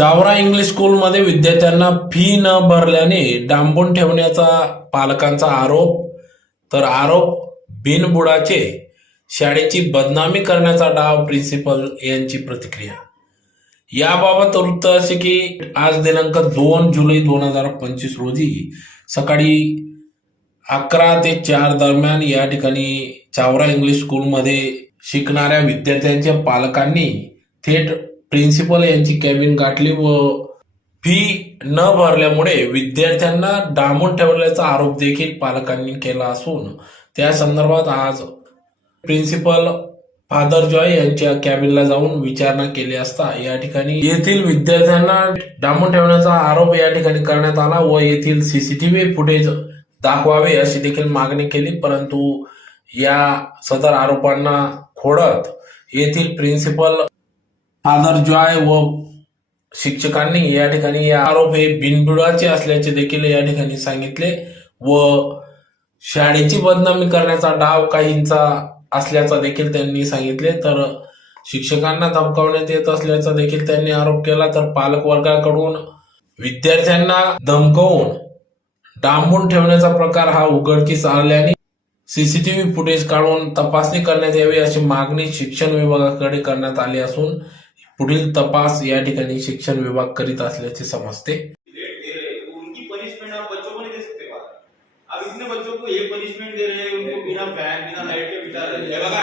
Chawra English स्कूलमध्ये विद्यार्थ्यांना fee न भरल्याने डांबून ठेवण्याचा पालकांचा आरोप, तर आरोप बिनबुडाचे. शाळेची बदनामी करण्याचा डाव, प्रिन्सिपल यांची प्रतिक्रिया. याबाबत वृत्त असे की आज दिनांक 2 जुलै 2025 रोजी सकाळी 11 ते 4 दरम्यान या ठिकाणी चावरा इंग्लिश स्कूलमध्ये शिकणाऱ्या विद्यार्थ्यांच्या पालकांनी थेट प्रिन्सिपल यांची कॅबिन गाठली व फी न भरल्यामुळे विद्यार्थ्यांना डांबून ठेवल्याचा आरोप देखील पालकांनी केला असून त्या संदर्भात आज प्रिन्सिपल फादर जॉय यांच्या कॅबिनला जाऊन विचारणा केली असता या ठिकाणी येथील विद्यार्थ्यांना डांबून ठेवण्याचा आरोप या ठिकाणी करण्यात आला व येथील सीसीटीव्ही फुटेज दाखवावे अशी देखील मागणी केली, परंतु या सदर आरोपांना खोडत येथील प्रिन्सिपल फादर जॉय व शिक्षकांनी या ठिकाणी हे आरोप हे बिनबुडाचे असल्याचे देखील या ठिकाणी सांगितले व शाळेची बदनामी करण्याचा डाव काहींचा असल्याचा देखील त्यांनी सांगितले. तर शिक्षकांना धमकावण्यात येत असल्याचा देखील त्यांनी आरोप केला. तर पालक वर्गाकडून विद्यार्थ्यांना धमकावून डांबून ठेवण्याचा प्रकार हा उघडकीस आल्याने सीसीटीव्ही फुटेज काढून तपासणी करण्यात यावी अशी मागणी शिक्षण विभागाकडे करण्यात आली असून पुढील तपास या ठिकाणी शिक्षण विभाग करीत असल्याचे समजते. उनकी पनिशमेंट आप बच्चों को नहीं दे सकते बात. आप इतने बच्चों को ये पनिशमेंट दे रहे हैं, उनको बिना फैन बिना लाइट के बिठा रहे हैं. बघा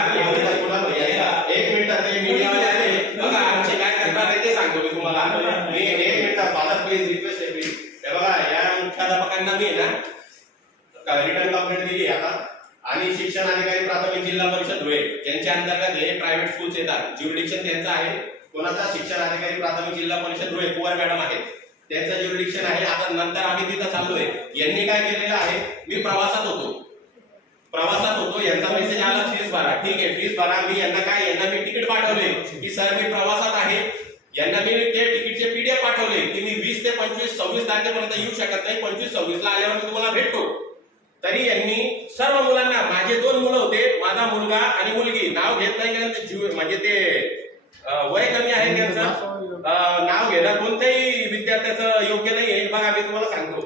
एक मिनिट ते मीडियामध्ये आले. बघा आमचे काय तक्रार आहे ते सांगतो मी तुम्हाला. मी एक मिनिट फादर प्लीज रिक्वेस्ट आहे प्लीज. बघा या मुख्याध्यापकांना मी ना रिटर्न कंप्लेंट दिली आता आणि शिक्षण अधिकारी प्राथमिक जिल्हा परिषद धुळे यांच्या अंतर्गत हे प्रायव्हेट स्कूल्स येतात. ज्युरिडिक्शन त्यांचं आहे. कोणाचा शिक्षण अधिकारी प्राथमिक जिल्हा परिषद धुळे कुवार मॅडम आहेत, त्यांचं ज्युरिडिक्शन आहे. आता नंतर आम्ही तिथं चाललोय. यांनी काय केलेलं आहे, मी प्रवासात होतो यांचा मेसेज आला फीस भरा. ठीक आहे फीस भरा. मी यांना मी तिकीट पाठवले की सर मी प्रवासात आहे. यांना मी ते तिकीटचे पीडीएफ पाठवले की मी 20 ते 25 26 तारखेपर्यंत येऊ शकत नाही, 25 26 ला आल्यावर मी तुम्हाला भेटतो. तरी यांनी सर्व मुलांना, माझे 2 मुलं होते, माझा मुलगा आणि मुलगी, नाव घेत नाही म्हणजे ते वय कमी आहे त्यांचं नाव घेणं कोणत्याही विद्यार्थ्याचं योग्य नाही आहे. बघा मी तुम्हाला सांगतो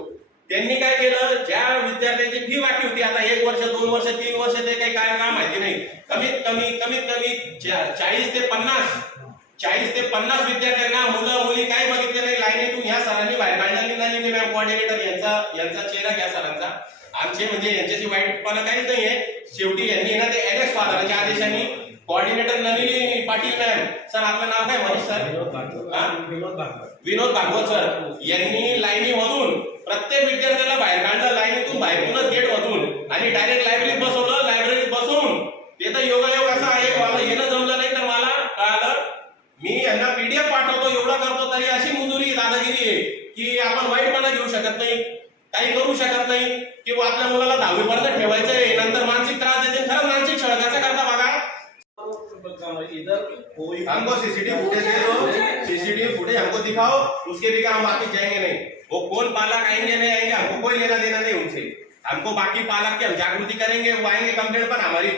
त्यांनी काय केलं, ज्या विद्यार्थ्यांची फी बाकी होती आता 1 वर्ष 2 वर्ष 3 वर्ष ते काही काय काम माहिती नाही, कमीत कमी 40 ते 50 विद्यार्थ्यांना मुलं मुली काय बघितले नाही. लाईनीतून ह्या सरांनी बाहेर काढण्यात नाही. मॅम कोऑर्डिनेटर यांचा चेहरा घ्या सरांचा. आमचे म्हणजे यांच्याशी वाईटपणा काहीच नाहीये. शेवटी यांनी ना ते एलेक्स फादरांच्या आदेशाने coordinator Nalini Patil ma'am, sir आपलं नाव काय मनीष सर, विनोद भागवत सर यांनी लाईनीमधून प्रत्येक विद्यार्थ्याला बाहेर काढलं. लाईनीतून बाहेरूनच गेट मधून आणि डायरेक्ट लायब्ररीत बसवलं. लायब्ररीत बसवून ते तर योगायोग असा आहे, मला येणं जमलं नाही तर मला कळालं. मी यांना पीडीएफ पाठवतो एवढा करतो तरी अशी मुजुरी दादागिरी आहे की आपण वाईटपणा घेऊ शकत नाही, काही करू शकत नाही किंवा आपल्या मुलाला 10वी पर्यंत ठेवायचंय, नंतर मानसिक त्रास देते. खरंच मानसिक छळ कसा करता बघा. हमको सीसीटीवी फुटेज हमको दिखाओ, उसके भी हम वापिस जाएंगे नहीं. वो कौन पालक आएंगे नहीं आएंगे हमको कोई लेना देना नहीं उनसे. हमको बाकी पालक की हम जागृति करेंगे, वो आएंगे कंप्लेंट पर. हमारी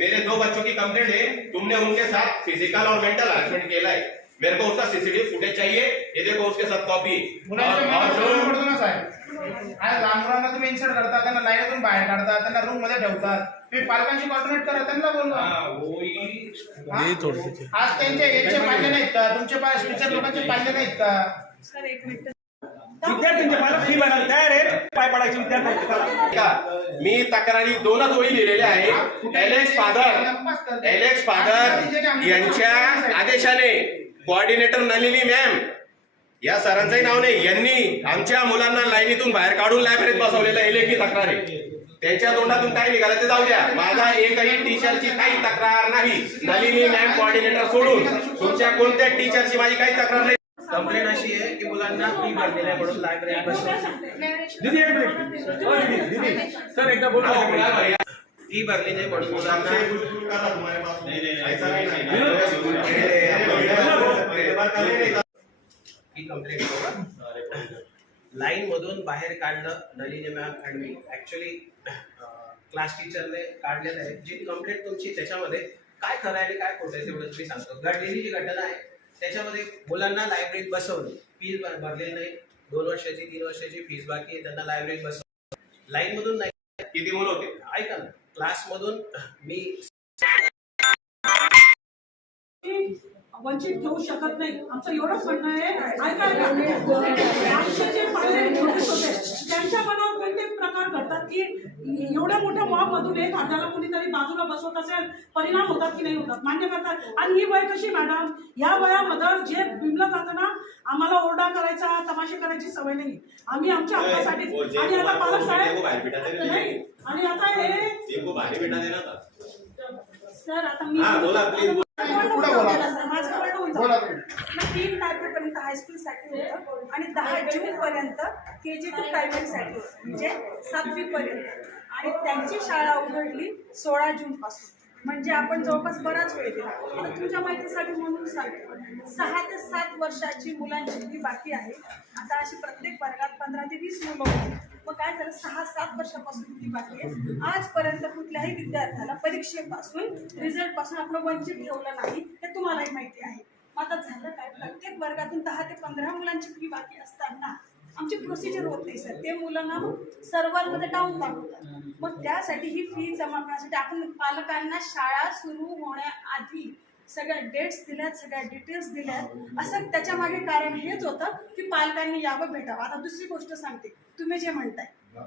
मेरे 2 बच्चों की कंप्लेंट है, तुमने उनके साथ फिजिकल और मेंटल हरासमेंट किया है. मेरे को उसका सीसीटीवी फुटेज चाहिए. ये देखो उसके साथ कॉपी. आज लहान मुलांना तुम्ही इन्सर्ट करता, त्यांना लाईनीतून बाहेर काढतात, त्यांना रूम मध्ये ठेवतात. तुम्ही पालकांशी कॉर्डिनेट करा, त्यांना बोलवा. आज त्यांचे याचे पाल्ले नाहीत का, तुमचे टीचर लोकांचे पाल्ले नाहीत का? सर एक मिनिट. विद्यार्थ्यांचे पालक फी भरायला तयार आहेत, पाय पडायचे विद्यार्थ्यांचे. मी तक्रारी 2च ओळी लिहिलेल्या आहे. एलेक्स फादर यांच्या आदेशाने कोऑर्डिनेटर नलिनी मॅम या सरांचंही नाव नाही, यांनी आमच्या मुलांना लाईनीतून बाहेर काढून लायब्ररीत बसवलेलं आहे. लेखी तक्रार आहे. त्यांच्या तोंडातून काय निघालं ते जाऊ द्या. माझा एकही टीचरची काही तक्रार नाही. नलिनी मॅम कोऑर्डिनेटर सोडून तुमच्या कोणत्या टीचरची माझी काही तक्रार नाही. कंप्लेंट अशी आहे की मुलांना फी भरलेली आहे म्हणून लायब्ररीत सर एकदा बोला. फी भरली नाही म्हणून मुलांना ही कंप्लेंट लाईन मधून बाहेर काढणं नलिनी मॅम आणि मी ऍक्च्युली क्लास टीचरने काढलेलं आहे. जी कंप्लेंट तुमची त्याच्यामध्ये काय खरं आहे आणि काय खोटं आहे तेवढं मी सांगतो. घडलेली जी घटना आहे त्याच्यामध्ये मुलांना लायब्ररीत बसवलं, फीज भरलेली नाही, 2 वर्षाची 3 वर्षाची फीज बाकी आहे, त्यांना लायब्ररीत बसवलं, लाईन मधून नाही. किती मुलं होते? ऐका ना, क्लास मधून मी वंचित ठेवू शकत नाही. आमचं एवढंच म्हणणं आहे. ऐका आमचे जे पालक नोटीस होते त्यांच्या मनावर कोणते प्रकार घडतात की एवढ्या मोठ्या मॉब मधून एक हाताला कोणीतरी बाजूला बसवत असेल, परिणाम होतात की नाही होतात मान्य करतात. आणि ही वय कशी मॅडम, या वयामध्ये जे बिमलं जातं ना, आम्हाला ओरडा करायचा, तमाशे करायची सवय नाही. आम्ही आमच्या हक्कासाठी. आणि आता पालक साहेब नाही, आणि आता हे सर आता मी मी 3 तारखेपर्यंत हायस्कूलसाठी होतं आणि 10 जूनपर्यंत KG टू प्रायमरीसाठी होतं, म्हणजे 7वी पर्यंत. आणि त्यांची शाळा उघडली 16 जूनपासून. म्हणजे आपण जवळपास बराच वेळ दिला. आता तुमच्या माहितीसाठी म्हणून सांगतो, 6 ते 7 वर्षाची मुलांची फी बाकी आहे. आता अशी प्रत्येक वर्गात 15 ते 20 मुलं होती. मग काय झालं, 6-7 वर्षापासून फी बाकी आहे. आजपर्यंत कुठल्याही विद्यार्थ्याला परीक्षेपासून रिझल्टपासून आपण वंचित ठेवलं नाही, हे तुम्हालाही माहिती आहे. मग आता झालं काय, प्रत्येक वर्गातून 10 ते 15 मुलांची फी बाकी असताना आमची प्रोसिजर होत नाही सर. ते मुलांना सर्व्हरमध्ये डाऊन दाखवतात. मग त्यासाठी ही फी जमा करण्यासाठी आपण पालकांना शाळा सुरू होण्याआधी सगळ्या डेट्स दिल्यात, सगळ्या डिटेल्स दिल्यात. असं त्याच्या मागे कारण हेच होतं की पालकांनी यावं, भेटावं. आता दुसरी गोष्ट सांगते, तुम्ही जे म्हणताय,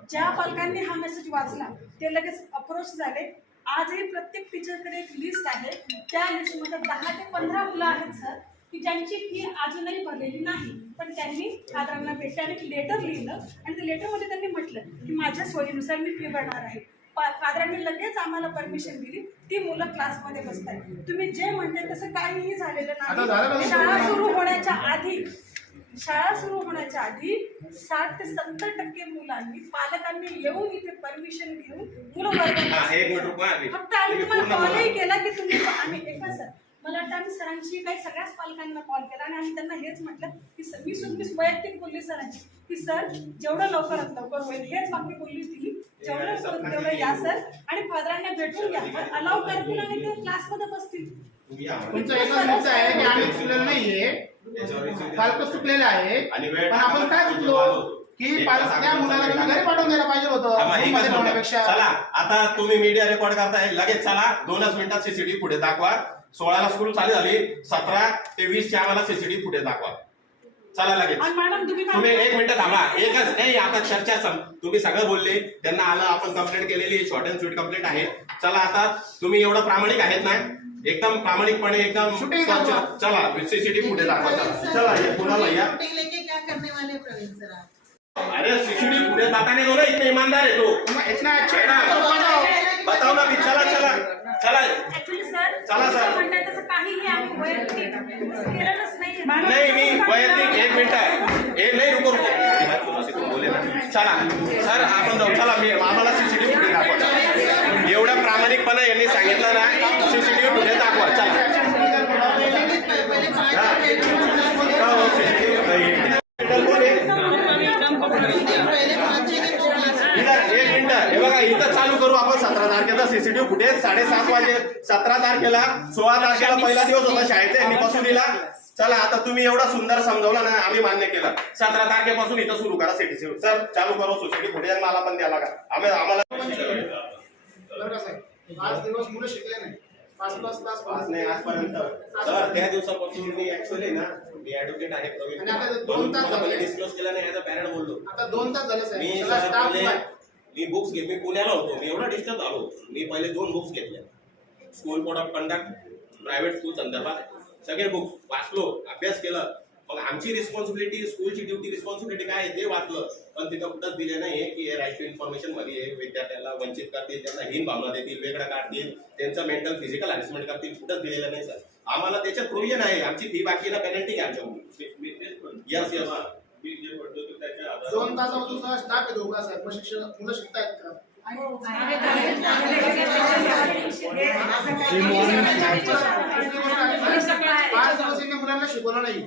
ज्या पालकांनी हा मेसेज वाचला ते लगेच अप्रोच झाले. आजही प्रत्येक टीचरकडे एक लिस्ट आहे. त्या लिस्टमध्ये 10 ते 15 मुलं आहेत सर की ज्यांची फी अजूनही भरलेली नाही. पण त्यांनी फादरांना भेटल्याने एक लेटर लिहिलं आणि त्या लेटरमध्ये त्यांनी म्हटलं की माझ्या सोयीनुसार मी फी भरणार आहे. फादरांनी लगेच आम्हाला परमिशन दिली. ती मुलं क्लासमध्ये बसतात. तुम्ही जे म्हणताय तसं काहीही झालेलं नाही. शाळा सुरू होण्याच्या आधी 60 ते 70% मुलांनी, पालकांनी येऊन इथे परमिशन घेऊन मुलं वर्गात. फक्त आम्ही तुम्हाला कॉलही केला की तुम्ही आम्ही एका सर, मला वाटतं आम्ही सरांशी काही सगळ्याच पालकांना कॉल केला आणि आम्ही त्यांना हेच म्हटलं की सर, मी वैयक्तिक बोलली सरांची की सर जेवढं लवकरात लवकर होईल, हेच बाकी बोलली होती, जेवढं लवकर तेवढं या सर आणि फादरांना भेटून घ्या. अलाव करतील आणि ते क्लासमध्ये बसतील. तुमचा एकच मुद्दा आहे की आम्ही चुकलेलं नाहीये, पालक चुकलेले आहे. पण आपण काय चुकलो की पालक त्या मुलाला घरी पाठवून द्यायला पाहिजे होतं. चला, आता तुम्ही मीडिया रेकॉर्ड करताय, लगेच चला 2च मिनिटात सीसीटीव्ही फुटेज दाखवा. 16ला स्कूल चालू झाली, 17 ते 20 च्या आम्हाला सीसीटीव्ही फुटेज दाखवा. चला लगेच. तुम्ही 1 मिनिट थांबा. एकच नाही, आता चर्चा तुम्ही सगळं बोलले, त्यांना आलं, आपण कंप्लेंट केलेली, शॉर्ट अँड स्वीट कंप्लेंट आहे. चला, आता तुम्ही एवढं प्रामाणिक आहेत ना, एकदम प्रामाणिकपणे एकदम चला सीसीटीव्ही फुटेज दाखवा. चला पुन्हा भैया. अरे सीसीटीव्ही फुटेज दाखवने दो ना, इतने ईमानदार है तो. इतना अच्छा बताओ ना. चला चला चला ऍक्च्युली सर, चला सर. म्हणताय तसं काहीही आम्ही वैयक्तिक केलेलंच नाही. नहीं, मी वैयक्तिक 1 मिनिट आहे. ए नाही, रुको बोले ना. चला सर, आपण जाऊ. चला, मी आम्हाला सीसीटीव्ही फुटेज दाखवा. एवढ्या प्रामाणिकपणे यांनी सांगितलं ना, सीसीटीव्ही फुटेज दाखवा. चला. एक मिनिट, हे बघा, इथं चालू करू आपण 17 तारखेचा सीसीटीव्ही फुटेज. 7:30 वाजे 17 तारखेला, 16 तारखेला पहिला दिवस होता शाळेचा, यांनी बसून दिला. चला, आता तुम्ही एवढा सुंदर समजावला ना, आम्ही मान्य केलं. 17 तारखेपासून इथं सुरू करा सीसीटीव्ही. सर चालू करू सीसीटीव्ही फुटेज. मला पण द्यायला का आम्हाला 5 दिवस मुलं शिकले नाही. 5 तास नाही आजपर्यंत. सर, त्या दिवसापासून मी ऍक्च्युअली ना, मी ऍडव्होकेट आहे, आणि आता 2 तास झाले. डिस्क्लोज केला नाही, ऍज अ पॅरेंट बोललो. आता 2 तास झाले साहेब. मी सगळा स्टाफ उभा आहे. मी बुक्स घेत, मी पुण्याला होतो, मी एवढा डिस्टर्ब झालो. मी पहिले 2 बुक्स घेतल्या, school code of conduct, private school संदर्भात सगळे बुक्स वाचलो, अभ्यास केला. मग आमची रिस्पॉन्सिबिलिटी, स्कूलची ड्युटी रिस्पॉन्सिबिलिटी काय आहे ते वाचलं. पण तिथं कुठंच दिले नाही की राईट टू इन्फॉर्मेशन मध्ये विद्यार्थ्याला वंचित करतील, त्यांना हीन भावना देतील, वेगळं काढतील, त्यांचं मेंटल फिजिकल हॅरेसमेंट करतील. कुठंच दिलेलं नाही सर. आम्हाला त्याच्यात प्रोव्हिजन आहे. आमची फी बाकी ना, पेनल्टी आहे आमच्याकडून. Yes yes. 2 तासापासून सगळा स्टाफ आहे दोघा साहेब. मुलं शिकतायत का? 5 दिवस मुलांना शिकवलं नाही.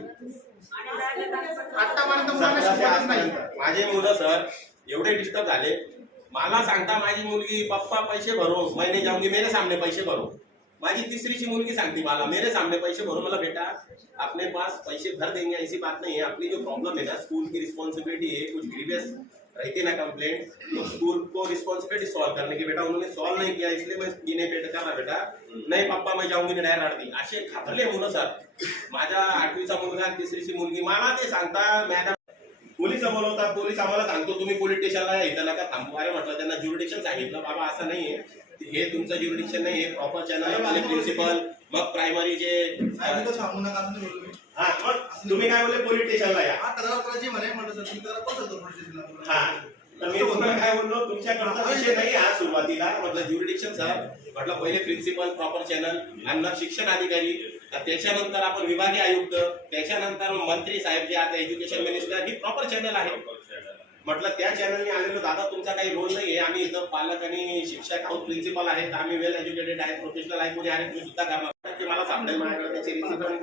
आतापर्यंत मुलांना शिकवलंच नाही. माझे मुलं सर एवढे डिस्टर्ब झाले. मला सांगता माझी मुलगी, पप्पा पैसे भरो, मैंने जाऊंगी मेरे सामने पैसे भरो. माझी तिसरीची मुलगी सांगते मला मेरे सामने पैसे भरो मला बेटा अपने पास पैसे भर देंगे ऐसी बात नहीं है। अपनी जो प्रॉब्लम है ना स्कूल की रिस्पॉन्सिबिलिटी है, कुछ ग्रीवियस रहती ना कंप्लेंट तो स्कूल को रिस्पॉन्सिबिलिटी सॉल्व करने की। बेटा उन्होंने सॉल्व नहीं किया इसलिए मैं गिने पेट कर रहा बेटा नहीं पप्पा मैं जाऊंगी नाही रडती असे खातरले मुलं सर। माझ्या 8वीचा मुलगा 3रीची मुलगी मला ते सांगता मॅडम पोलीस बोलवतात, पोलीस आम्हाला सांगतो तुम्ही पोलीस स्टेशनला या इथं नका थांबू। अरे म्हटलं त्यांना ज्युरिडिक्शन सांगितलं बाबा असं नाहीये हे तुमचं ज्युरिडिक्शन नाही हे प्रॉपर चॅनल आपले प्रिन्सिपल मग प्रायमरी जे हा मग तुम्ही काय बोलले पोलीस स्टेशनला या हा तर मी तुम्हाला काय बोललो तुमच्याकडचा विषय नाही हा सुरुवातीला म्हटलं ज्युरिडिक्शन सर म्हटलं पहिले प्रिन्सिपल प्रॉपर चॅनल आणि मग शिक्षण अधिकारी त्याच्यानंतर आपण विभागीय आयुक्त त्याच्यानंतर मंत्री साहेब जे आता एज्युकेशन मिनिस्टर ही प्रॉपर चॅनल आहे। म्हटलं त्या चॅनलने आलेलो दादा तुमचा काही रोल नाही आहे आम्ही इथं पालक आणि शिक्षक आहोत प्रिन्सिपल आहेत आम्ही वेल एज्युकेटेड आहेत प्रोफेशनल आहे कोणी आहे तुम्ही सुद्धा करणार ते मला सापडेल माझ्याकडे त्याचे रिसिपल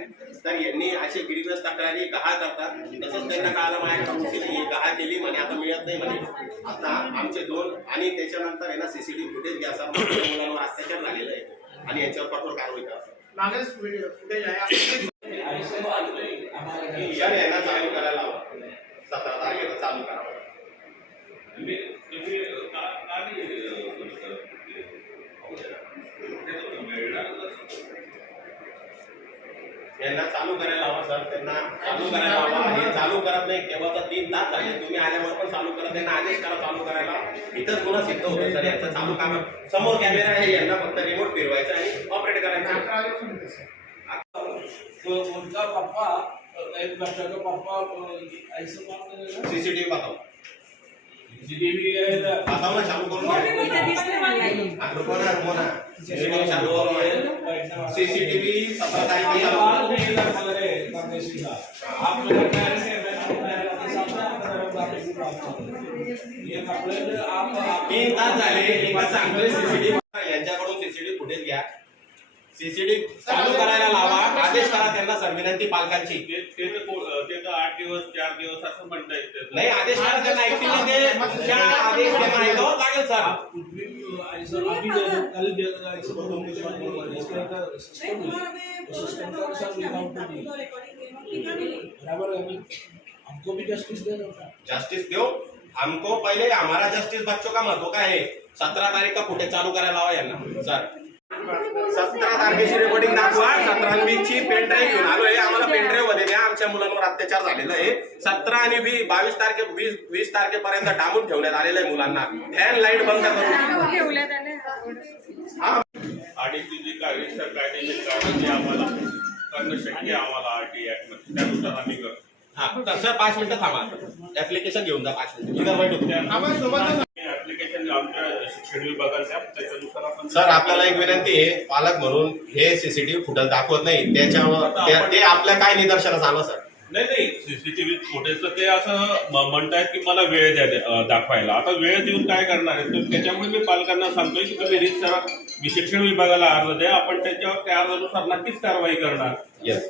तर यांनी असे गिरीग्रस्त तक्रारी गहाळ करतात तसंच त्यांना कळालं माझ्याकडे रुची नाही गहाळ केली म्हणे आता मिळत नाही म्हणे। आता आमचे 2 आणि त्याच्यानंतर यांना सीसीटीव्ही फुटेज घ्या सर मुलांवर अत्याचार झालेला आहे आणि याच्यावर कठोर कारवाई करा। मागे फुटेज आहे यांना चालू करायला हवं 17 तारखेला चालू करावं। यांना चालू करायला हवा सर त्यांना चालू करायला हवा हे चालू करत नाही केव्हा 3 तास झाले तुम्ही आल्यावर पण चालू करत त्यांना आदेश करा चालू करायला इथंच पुन्हा सिद्ध होतं सर यांचं चालू काम समोर कॅमेरा आहे यांना फक्त रिमोट फिरवायचा आणि ऑपरेट करायचं। उनका पापा एक बच्चा का पापा ऐसे बात करेगा सीसीटीव्ही बताओ सीसीटीवी बताओ ना चालू करून सीसीटीव्ही चालू करून सीसीटीव्ही 17 तारीख बात नहीं लग रहे कांग्रेसी का आप लोग कह रहे ये कपड़े आप 3 तास झाले एकच सांगतोय सीसीटीव्ही यांच्याकडून सीसीटीव्ही फुटेज घ्या सीसीटीव्ही चालू करायला लावा आदेश करा त्यांना सर विनंती पालकांची ते तर 8 दिवस 4 दिवस असं म्हणता येते नाही आदेश करा त्यांना ऍक्च्युअली ते त्या आदेश त्यांना ऐकावं लागेल सर। ऐसा अभी कल ऐसे बराबर हमको भी जस्टिस दे रहा जस्टिस दो हमको पहले हमारा जस्टिस बच्चों का महत्व का है 17 तारीख का फुटेज चालू करायला लावा यांना सर। 17 तारखेची रेकॉर्डिंग दाखवा 17वीची पेन ड्राईव्ह घेऊन आलोय आम्हाला पेन ड्राईव्ह मध्ये द्या आमच्या मुलांवर अत्याचार झालेला आहे 17 आणि 20 तारखेपर्यंत डांबून ठेवण्यात आलेलं आहे मुलांना फॅन लाईट बंद करून आणि तुझी कायदेशीर कारवाई आम्हाला करणं शक्य आम्हाला आरटी ऍक्ट मध्ये त्यानुसार आम्ही करतो। हा तर सर 5 मिनिटं थांबा ऍप्लिकेशन घेऊन जा 5 मिनिटं इधर बैठो आपण सोबत ऍप्लिकेशन आमच्या शिक्षण विभागाच्या त्याच्यानुसार आपण सर आपल्याला एक विनंती आहे पालक म्हणून हे सीसीटीव्ही फुटेज दाखवत नाही त्याच्यावर ते आपल्या काय निदर्शनास आलं सर। नाही सीसीटीव्ही फुटेजचं ते असं म्हणतायत की मला वेळ द्या दाखवायला आता वेळ देऊन काय करणार आहे तर त्याच्यामुळे मी पालकांना सांगतोय की तुम्ही रीत करा शिक्षण विभागाला अर्ज द्या आपण त्याच्यावर त्या अर्जानुसार नक्कीच कारवाई करणार। येस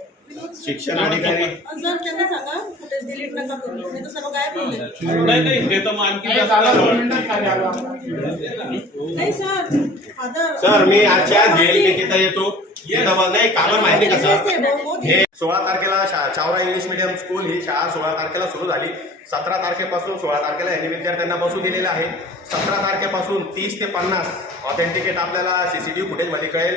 शिक्षण अधिकारी जर त्यांना सांगा फुटेज डिलीट नका करू नाही तर सर्व गायब होईल। नाही ते तर मग आणखी जास्त नाही सर फादर सर मी आजच्या जेल तिथं येतो इथं नाही कारण माहिती का सर हे 16 तारखेला चावरा इंग्लिश मीडियम स्कूल ही शाळा 16 तारखेला सुरू झाली 17 तारखेपासून 16 तारखेला यांनी विद्यार्थ्यांना बसू दिलेलं आहे 17 तारखेपासून 30 ते 50 ऑथेंटिकेट आपल्याला सीसीटीव्ही फुटेजमध्ये कळेल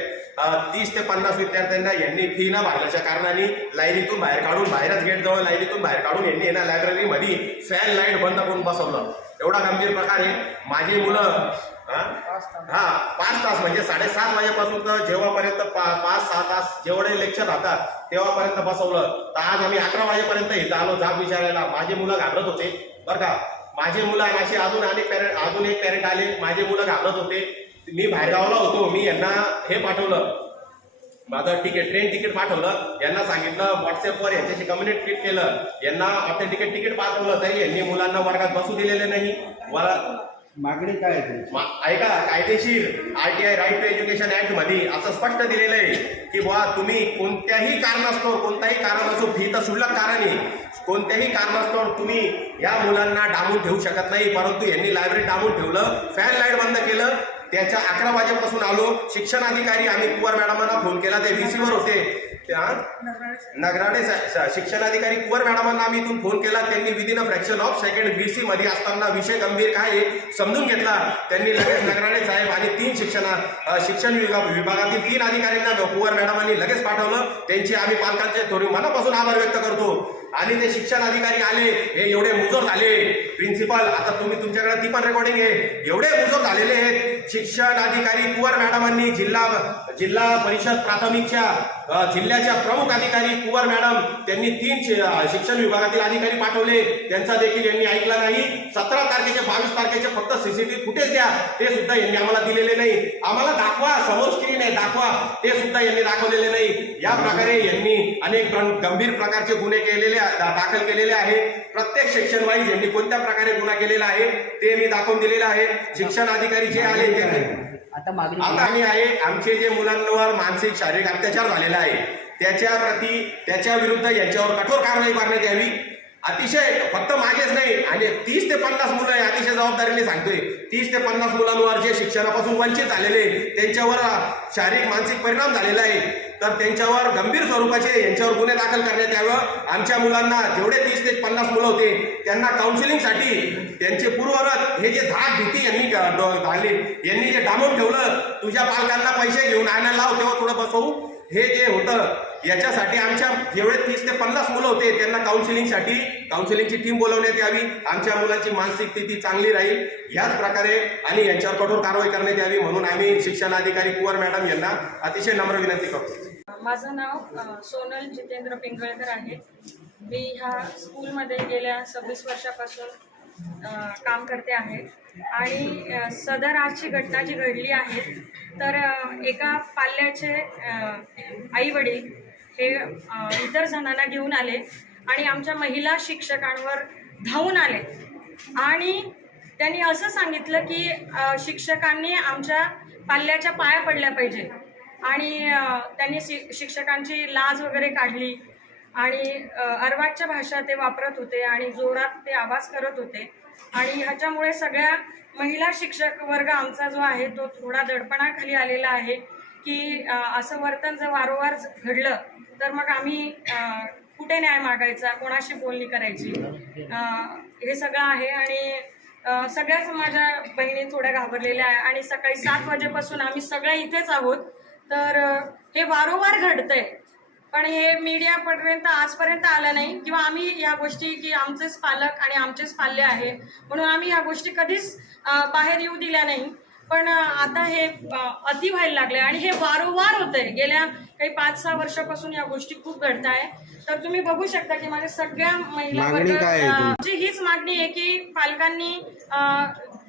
30 ते 50 विद्यार्थ्यांना यांनी फी न भरल्याच्या कारणाने लाईनीतून बाहेर काढून बाहेरच गेट जवळ लाईनीतून बाहेर काढून यांनी यांना लायब्ररीमध्ये फॅन लाईट बंद करून बसवलं एवढा गंभीर प्रकार आहे। माझी मुलं 5 तास म्हणजे 7:30 वाजेपासून तर जेव्हापर्यंत 5-6 तास जेवढे लेक्चर राहतात तेव्हापर्यंत बसवलं तर आज आम्ही 11 वाजेपर्यंत इथं आलो जाब विचारायला माझी मुलं घाबरत होते बरं का माझे मुलं आणि असे अजून एक पॅरेंट आले माझे मुलं घाबरत होते मी बाहेरगावला होतो मी यांना हे पाठवलं माझं ट्रेन तिकीट पाठवलं यांना सांगितलं व्हॉट्सअपवर यांच्याशी कम्युनिकेट केलं यांना ऑथेंटिकेट तिकीट पाठवलं तरी यांनी मुलांना वर्गात बसू दिलेले नाही मला मागणी काय ऐका कायदेशीर RTI right to education act मध्ये असं स्पष्ट दिलेलं आहे की बुवा तुम्ही कोणत्याही कारणास्तव कोणताही कारण असो फी तर क्षुल्लक कारण आहे कोणत्याही कारणास्तव तुम्ही या मुलांना डांबून ठेवू शकत नाही परंतु यांनी लायब्ररी डांबून ठेवलं फॅन लाईट बंद केलं त्याच्या 11 वाजेपासून आलो. शिक्षण अधिकारी आम्ही कुवर मॅडमांना फोन केला, ते VC वर होते. नगराडे शिक्षणाधिकारी कुवर मॅडमांना आम्ही इथून फोन केला. त्यांनी within a fraction of second VC मध्ये असताना विषय गंभीर काय आहे समजून घेतला. त्यांनी लगेच नगराडे साहेब आणि 3 शिक्षण विभागातील 3 अधिकाऱ्यांना कुवर मॅडमांनी लगेच पाठवलं. त्यांचे आम्ही पालकांचे थोडे मनापासून आभार व्यक्त करतो. आणि ते शिक्षण अधिकारी आले, हे एवढे मुजोर झाले. प्रिन्सिपल, आता तुम्ही तुमच्याकडे ती पण रेकॉर्डिंग आहे, एवढे मुजोर झालेले आहेत. शिक्षण अधिकारी कुवर मॅडमांनी जिल्हा परिषद प्राथमिकच्या जिल्ह्याच्या प्रमुख अधिकारी कुवर मॅडम त्यांनी 3 शिक्षण विभागातील अधिकारी पाठवले. त्यांचा देखील यांनी ऐकला नाही. 17 तारखेचे 22 तारखेचे फक्त CCTV फुटेज द्या, ते सुद्धा यांनी आम्हाला दिलेले नाही. आम्हाला दाखवा, समोर स्क्रीन आहे दाखवा, ते सुद्धा यांनी दाखवलेले नाही. या प्रकारे यांनी अनेक गंभीर प्रकारचे गुन्हे दाखल केलेले आहे. प्रत्येक सेक्शन वाईज यांनी कोणत्या प्रकारे गुन्हा केलेला आहे ते मी दाखवून दिलेलं आहे. शिक्षण अधिकारी जे आले त्यांनी आता आम्ही आहे, आमचे जे मुलांवर मानसिक शारीरिक अत्याचार झालेला आहे त्याच्या विरुद्ध यांच्यावर कठोर कारवाई करण्यात यावी. अतिशय फक्त माझेच नाही, आणि 30 ते 50 मुलं आहे, अतिशय जबाबदारीने सांगतोय. 30 ते 50 मुलांवर जे शिक्षणापासून वंचित झालेले, त्यांच्यावर शारीरिक मानसिक परिणाम झालेला आहे, तर त्यांच्यावर गंभीर स्वरूपाचे यांच्यावर गुन्हे दाखल करण्यात यावं. आमच्या मुलांना जेवढे 30 ते 50 मुलं होते त्यांना काउन्सिलिंगसाठी त्यांचे पूर्वरत हे जे धाक भीती यांनी घालली, यांनी जे डांबून ठेवलं, तुझ्या पालकांना पैसे घेऊन आणायला लाव तेव्हा थोडं बसवू, हे जे होतं याच्यासाठी आमच्या जेवढे 30 ते 50 मुलं होते त्यांना काउन्सिलिंगची टीम बोलवण्यात यावी. आमच्या मुलांची मानसिक स्थिती चांगली राहील याच प्रकारे आणि यांच्यावर कठोर कारवाई करण्यात यावी म्हणून आम्ही शिक्षणाधिकारी कुवर मॅडम यांना अतिशय नम्र विनंती करतो. माझं नाव सोनल जितेंद्र पिंगळकर आहे. मी ह्या स्कूलमध्ये गेल्या 26 वर्षापासून काम करते आहे. आणि सदर आजची घटना जी घडली आहे, तर एका पाल्याचे आई वडील हे इतर जणांना घेऊन आले आणि आमच्या महिला शिक्षकांवर धावून आले आणि त्यांनी असं सांगितलं की शिक्षकांनी आमच्या पाल्याच्या पाया पडल्या पाहिजे. आणि त्यांनी शिक्षकांची लाज वगैरे काढली आणि अर्वाच्य भाषा ते वापरत होते आणि जोरात ते आवाज करत होते. आणि ह्याच्यामुळे सगळ्या महिला शिक्षक वर्ग आमचा जो आहे तो थोडा दडपणाखाली आलेला आहे की असं वर्तन जर वारंवार घडलं तर मग आम्ही कुठे न्याय मागायचा, कोणाशी बोलणी करायची, हे सगळं आहे. आणि सगळ्याच माझ्या बहिणी थोड्या घाबरलेल्या आहे आणि सकाळी 7 वाजेपासून आम्ही सगळ्या इथेच आहोत. तर हे वारंवार घडतंय, पण हे मीडियापर्यंत आजपर्यंत आलं नाही किंवा आम्ही या गोष्टी की आमचेच पालक आणि आमचेच पाल्य आहे म्हणून आम्ही या गोष्टी कधीच बाहेर येऊ दिल्या नाही. पण आता हे अति व्हायला लागले आणि हे वारंवार होतंय. गेल्या काही 5-6 वर्षापासून या गोष्टी खूप घडत आहे. तर तुम्ही बघू शकता की माझ्या सगळ्या महिलांची हीच मागणी आहे की पालकांनी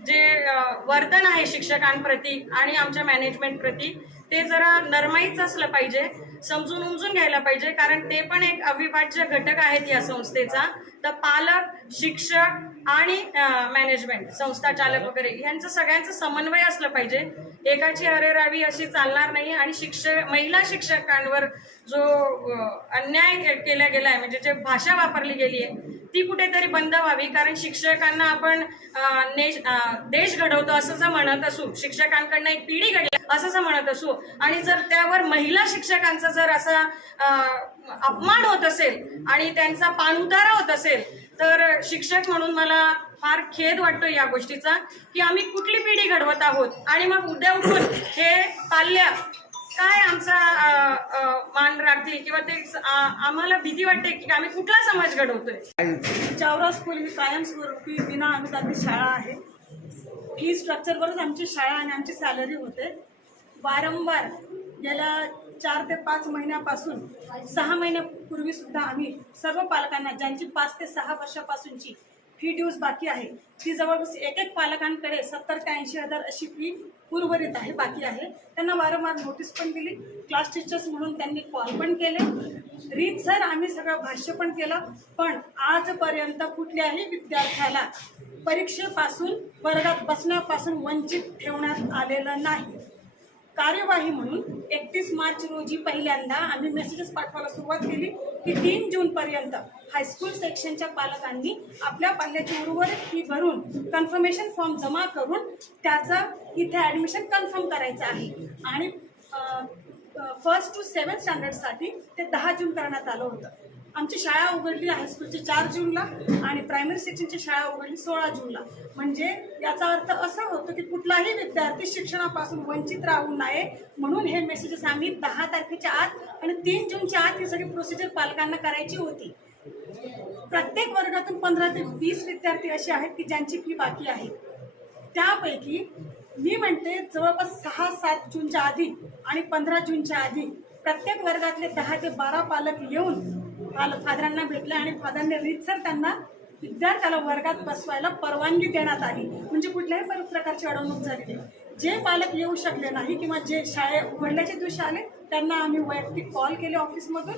जे वर्तन आहे शिक्षकांप्रती आणि आमच्या मॅनेजमेंट प्रती ते जरा नरमाईच असलं पाहिजे, समजून उमजून घ्यायला पाहिजे. कारण ते पण एक अविभाज्य घटक आहेत या संस्थेचा. तर पालक, शिक्षक आणि मॅनेजमेंट, संस्था चालक वगैरे यांचं सगळ्यांचं समन्वय असलं पाहिजे. एकाची अरेरावी अशी चालणार नाही. आणि महिला शिक्षकांवर जो अन्याय केला गेला आहे, म्हणजे जे भाषा वापरली गेली आहे ती कुठेतरी बंद व्हावी. कारण शिक्षकांना आपण देश घडवतो असं जर म्हणत असू, शिक्षकांकडनं एक पिढी घडली असं जर म्हणत असू आणि जर त्यावर महिला शिक्षकांचा जर असा अपमान होत असेल आणि त्यांचा पाणउतारा होत असेल तर शिक्षक म्हणून मला फार खेद वाटतो या गोष्टीचा की आम्ही कुठली पिढी घडवत आहोत. आणि मग उद्या उठून हे पाल्य काय आमचा मान राखतील किंवा ते आम्हाला भीती वाटते की आम्ही कुठला समाज घडवतोय. चावरा स्कूल ही कायमस्वरूपी विना अनुदानित शाळा आहे. फी स्ट्रक्चरवरच आमची शाळा आणि आमची सॅलरी होते. वारंवार गेल्या 4 ते 5 महिन्यापासून 6 महिन्यापूर्वी सुद्धा आम्ही सर्व पालकांना ज्यांची 5 ते 6 वर्षापासूनची फी ड्यूज बाकी आहे ती जवळपास एक पालकांकडे 70 ते 80 हजार अशी फी उर्वरित आहे, बाकी आहे. त्यांना वारंवार नोटीस पण दिली, क्लास टीचर्स म्हणून त्यांनी कॉल पण केले, रीतसर आम्ही सगळं भाष्य पण केलं. पण आजपर्यंत कुठल्याही विद्यार्थ्याला परीक्षेपासून वर्गात बसण्यापासून वंचित ठेवण्यात आलेलं नाही. कार्यवाही म्हणून 31 मार्च रोजी पहिल्यांदा आम्ही मेसेजेस पाठवायला सुरुवात केली की 3 जूनपर्यंत हायस्कूल सेक्शनच्या पालकांनी आपल्या पाल्याची उर्वरित फी भरून कन्फर्मेशन फॉर्म जमा करून त्याचं इथे ॲडमिशन कन्फर्म करायचं आहे. आणि 1st to 7th स्टँडर्डसाठी ते 10 जून करण्यात आलं होतं. आमची शाळा उघडली हायस्कूलची 4 जूनला आणि प्रायमरी सेक्शनची शाळा उघडली 16 जूनला. म्हणजे याचा अर्थ असा होतो की कुठलाही विद्यार्थी शिक्षणापासून वंचित राहू नये म्हणून हे मेसेजेस आम्ही 10 तारखेच्या आत आणि 3 जूनच्या आत ही सगळी प्रोसिजर पालकांना करायची होती. प्रत्येक वर्गातून 15 ते 20 विद्यार्थी असे आहेत की ज्यांची फी बाकी आहे. त्यापैकी मी म्हणते जवळपास 6-7 जूनच्या आधी आणि 15 जूनच्या आधी प्रत्येक वर्गातले 10 ते 12 पालक येऊन फादरांना भेटले आणि फादरांनी रीतसर त्यांना विद्यार्थ्याला वर्गात बसवायला परवानगी देण्यात आली. म्हणजे कुठल्याही प्रकारची अडवणूक झाली नाही. जे पालक येऊ शकले नाही किंवा जे शाळे उघडल्याच्या दिवशी आले त्यांना आम्ही वैयक्तिक कॉल केले ऑफिसमधून.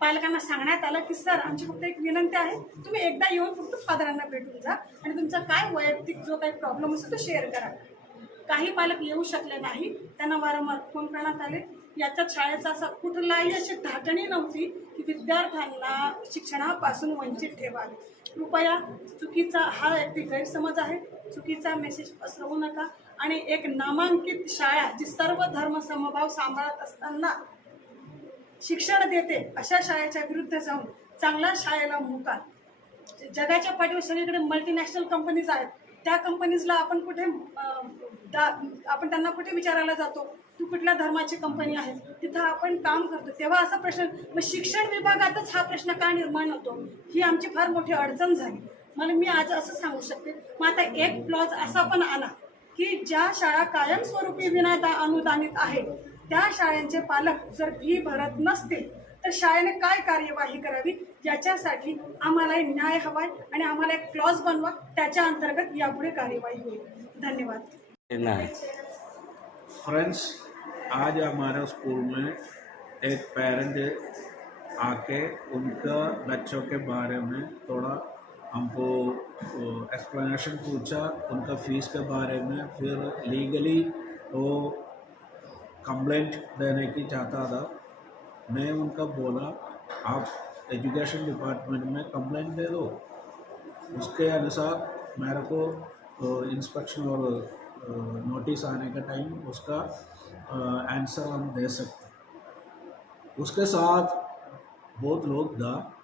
पालकांना सांगण्यात आलं की सर आमची फक्त एक विनंती आहे, तुम्ही एकदा येऊन फक्त फादरांना भेटून जा आणि तुमचा काय वैयक्तिक जो काही प्रॉब्लेम असतो तो शेअर करा. काही पालक येऊ शकले नाही, त्यांना वारंवार फोन करण्यात आले. याच्यात शाळेचा असा कुठलाही अशी धाटणी नव्हती की विद्यार्थ्यांना शिक्षणापासून वंचित ठेवावे. कृपया चुकीचा हा एक गैरसमज आहे, चुकीचा मेसेज पसरवू नका. आणि एक नामांकित शाळा जी सर्व धर्म समभाव सांभाळत असताना शिक्षण देते अशा शाळेच्या विरुद्ध जाऊन चांगल्या शाळेला मुका. जगाच्या पाठीवर सगळीकडे मल्टीनॅशनल कंपनीज आहेत. त्या कंपनीजला आपण कुठे आपण त्यांना कुठे विचारायला जातो तू कुठल्या धर्माची कंपनी आहे, तिथं आपण काम करतो. तेव्हा असा प्रश्न मग शिक्षण विभागातच हा प्रश्न का निर्माण होतो, ही आमची फार मोठी अडचण झाली. मी आज असं सांगू शकते. मग आता एक क्लॉज असा पण आला की ज्या शाळा कायमस्वरूपी विना अनुदानित आहेत त्या शाळांचे पालक जर फी भरत नसतील तर शाळेने काय कार्यवाही करावी याच्यासाठी आम्हाला न्याय हवाय आणि आम्हाला एक क्लॉज बनवा, त्याच्या अंतर्गत यापुढे कार्यवाही होईल. धन्यवाद. फ्रेंड्स, आज हमारे स्कूल में एक पेरेंट आके उनका बच्चों के बारे में थोड़ा हमको एक्सप्लेनेशन पूछा, उनका फीस के बारे में. फिर लीगली वो कंप्लेंट देने की चाहता था. मैं उनका बोला आप एजुकेशन डिपार्टमेंट में कंप्लेंट दे दो, उसके अनुसार मेरे को इंस्पेक्शन और नोटिस आने का टाइम उसका आंसर हम दे सकते. उसके साथ बहुत लोग था,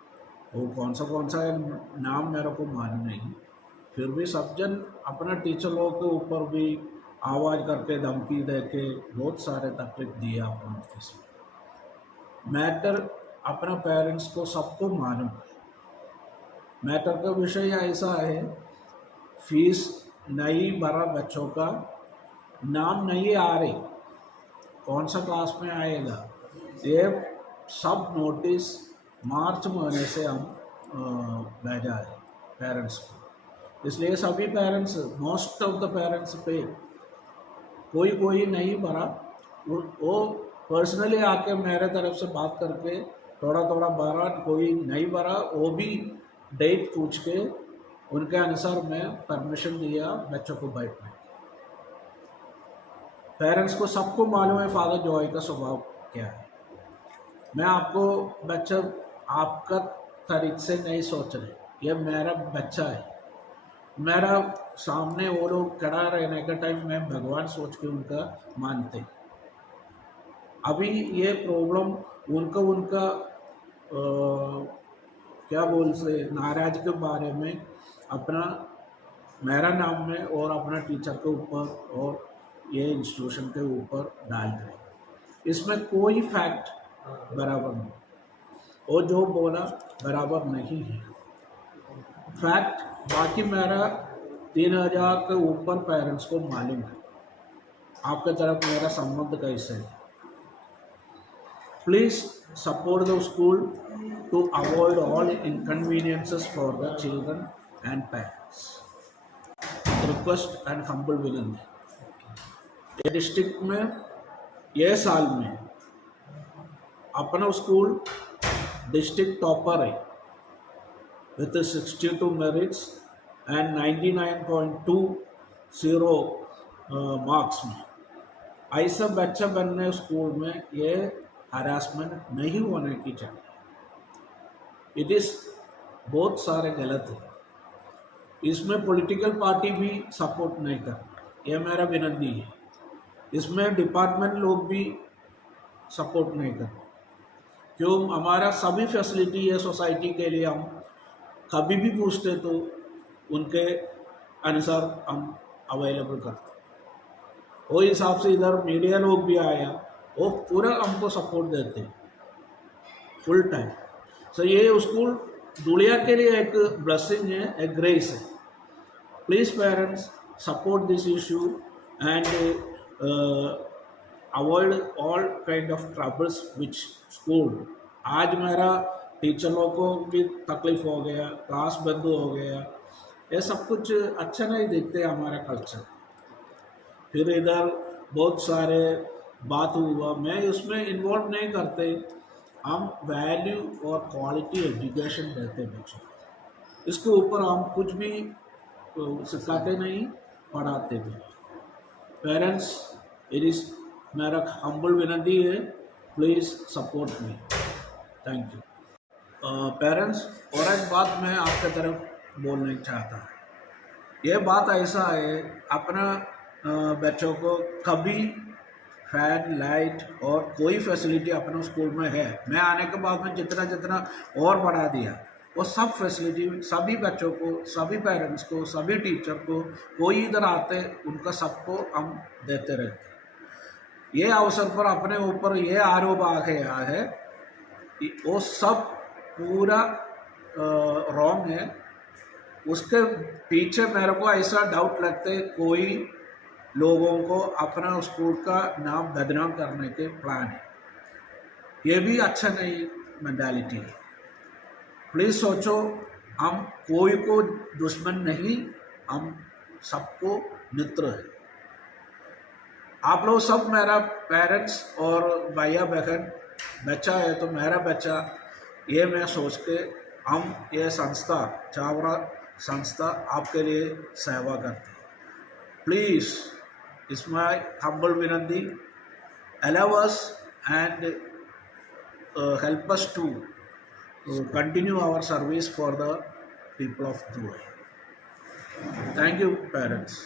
वो कौन सा है नाम मेरे को मालूम नहीं. फिर भी सब जन अपना टीचर लोग के ऊपर भी आवाज़ करके धमकी दे के बहुत सारे तकलीफ दिए अपने ऑफिस में. मैटर अपना पेरेंट्स को सबको मालूम है. मैटर का विषय ऐसा है, फीस नहीं भरा बच्चों का, नाम नहीं आ रही, कौन सा क्लास में आएगा, ये सब नोटिस मार्च महीने से हम भेजा है पेरेंट्स को. इसलिए सभी parents, most of the parents पे कोई नहीं भरा. वो पर्सनली आके मेरे तरफ से बात करके थोड़ा भरा, कोई नहीं भरा वो भी डेट पूछ के उनके अनुसार मैं परमिशन दिया बच्चों को बैठने. पेरेंट्स को सबको मालूम है फादर जॉय का स्वभाव क्या है. मैं आपको बच्चा आपका तरीके से नहीं सोच रहे, ये मेरा बच्चा है. मेरा सामने वो लोग खड़ा रहने का टाइम मैं भगवान सोच के उनका मानते. अभी ये प्रॉब्लम उनका क्या बोलते नाराज के बारे में अपना मेरा नाम में और अपना टीचर के ऊपर और ये इंस्टीट्यूशन के ऊपर डाल रहे. इसमें कोई फैक्ट बराबर नहीं, वो जो बोला बराबर नहीं है. फैक्ट बाकी मेरा 3000 के ऊपर पेरेंट्स को मालूम है आपके तरफ मेरा संबंध कैसे है. Please support the school to avoid all inconveniences for the children and parents. Request and humble विनती. ये डिस्ट्रिक्ट में ये साल में अपना स्कूल डिस्ट्रिक्ट टॉपर है with 62 merits and 99.20 मार्क्स में. ऐसा बच्चा बनने स्कूल में ये हरासमेंट नहीं होने की चाहिए. इट इज़ बहुत सारे गलत है। इसमें पॉलिटिकल पार्टी भी सपोर्ट नहीं कर, यह मेरा विनती है। इसमें डिपार्टमेंट लोग भी सपोर्ट नहीं कर, क्यों हमारा सभी फैसिलिटी है सोसाइटी के लिए, हम कभी भी पूछते तो उनके अनुसार हम अवेलेबल करते। वो हिसाब से इधर मीडिया लोग भी आया, वो पूरा हमको सपोर्ट देते फुल टाइम। सो ये स्कूल दुनिया के लिए एक ब्लेसिंग है, एक ग्रेस है। Please parents support this issue end avoid all kind of troubles which school. आज मेरा टीचरों को भी तकलीफ हो गया, क्लास बंद हो गया, ये सब कुछ अच्छा नहीं देखते हमारा कल्चर। फिर इधर बहुत सारे बात हुआ, मैं उसमें इन्वॉल्व नहीं करते। हम वैल्यू और क्वालिटी एजुकेशन देते बच्चों, इसके ऊपर हम कुछ भी सिखाते नहीं, पढ़ाते भी। पेरेंट्स, इट इज़ मेरा हम्बल विनती है, please support me, thank you. Parents, और एक बात मैं आपके तरफ बोलना चाहता हूँ। ये बात ऐसा है, अपना बच्चों को कभी फैन, लाइट और कोई फैसिलिटी अपने स्कूल में है, मैं आने के बाद में जितना जितना और बढ़ा दिया, वो सब फैसिलिटी सभी बच्चों को, सभी पेरेंट्स को, सभी टीचर को, कोई इधर आते उनका सबको हम देते रहते। ये अवसर पर अपने ऊपर ये आरोप आ गया है कि वो सब पूरा रॉन्ग है। उसके पीछे मेरे को ऐसा डाउट लगते कोई लोगों को अपना स्कूल का नाम बदनाम करने के प्लान है। ये भी अच्छा नहीं मेंटालिटी है। प्लीज़ सोचो, हम कोई को दुश्मन नहीं, हम सबको मित्र है। आप लोग सब मेरा पेरेंट्स और भैया बहन, बच्चा है तो मेरा बच्चा, ये मैं सोच के हम ये संस्था, चावरा संस्था आपके लिए सेवा करते हैं। Please, it's my humble vinanti, allow us and help us to continue our service for the people of Dubai. Thank you, parents.